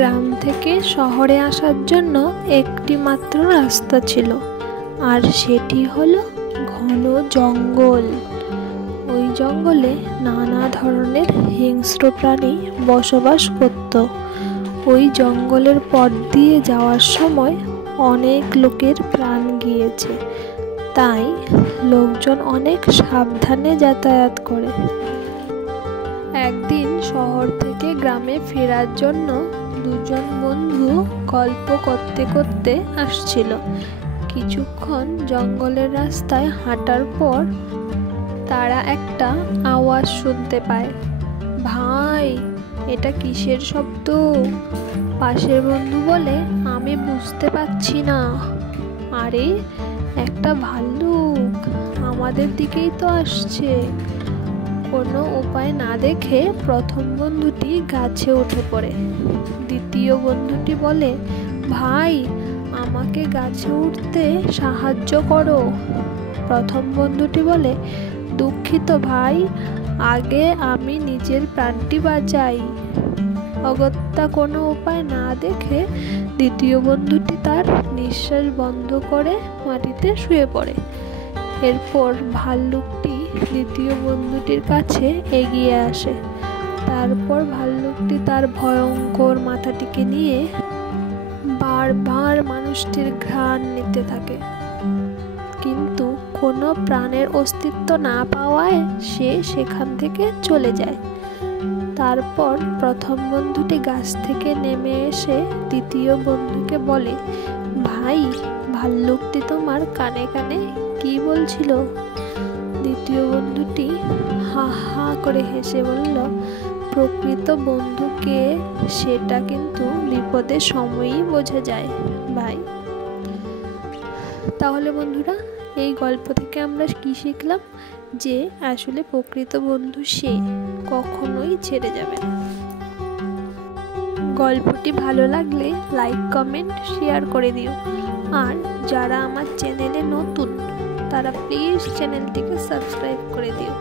গ্রাম থেকে শহরে আসার জন্য একটি মাত্র রাস্তা ছিল, আর সেটি হলো ঘন জঙ্গল। ওই জঙ্গলে নানা ধরনের হিংস্র প্রাণী বসবাস করত। ওই জঙ্গলের পথ দিয়ে যাওয়ার সময় অনেক লোকের প্রাণ গিয়েছে, তাই লোকজন অনেক সাবধানে যাতায়াত করে। একদিন শহর থেকে গ্রামে ফেরার জন্য দুজন বন্ধু গল্প করতে করতে আসছিল। কিছুক্ষণ জঙ্গলের রাস্তায় হাঁটার পর তারা একটা আওয়াজ শুনতে পায়। ভাই, এটা কিসের শব্দ? পাশের বন্ধু বলে, আমি বুঝতে পারছি না। আরে, একটা ভাল্লুক আমাদের দিকেই তো আসছে। কোনো উপায় না দেখে প্রথম বন্ধুটি গাছে উঠে পড়ে। দ্বিতীয় বন্ধুটি বলে, ভাই, আমাকে গাছে উঠতে সাহায্য করো। প্রথম বন্ধুটি বলে, দুঃখিত ভাই, আগে আমি নিজের প্রাণটি বাঁচাই। অগত্যা কোনো উপায় না দেখে দ্বিতীয় বন্ধুটি তার নিঃশ্বাস বন্ধ করে মাটিতে শুয়ে পড়ে। এরপর ভাল্লুকটি দ্বিতীয় বন্ধুটির কাছে এগিয়ে আসে। তারপর ভাল্লুকটি তার ভয়ঙ্কর মাথাটিকে নিয়ে বারবার মানুষটির ঘ্রাণ নিতে থাকে, কিন্তু কোনো প্রাণের অস্তিত্ব না পাওয়ায় সে সেখান থেকে চলে যায়। তারপর প্রথম বন্ধুটি গাছ থেকে নেমে এসে দ্বিতীয় বন্ধুকে বলে, ভাই, ভাল্লুকটি তোমার কানে কানে কি বলছিল? দ্বিতীয় বন্ধুটি হা হা করে হেসে বলল, প্রকৃত বন্ধুকে সেটা কিন্তু বিপদের সময়ই বোঝা যায় ভাই। তাহলে বন্ধুরা, এই গল্প থেকে আমরা কি শিখলাম? যে আসলে প্রকৃত বন্ধু সে কখনোই ছেড়ে যাবে না। গল্পটি ভালো লাগলে লাইক, কমেন্ট, শেয়ার করে দিও। আর যারা আমার চ্যানেলে নতুন, তারা প্লিজ চ্যানেলটিকে সাবস্ক্রাইব করে দিও।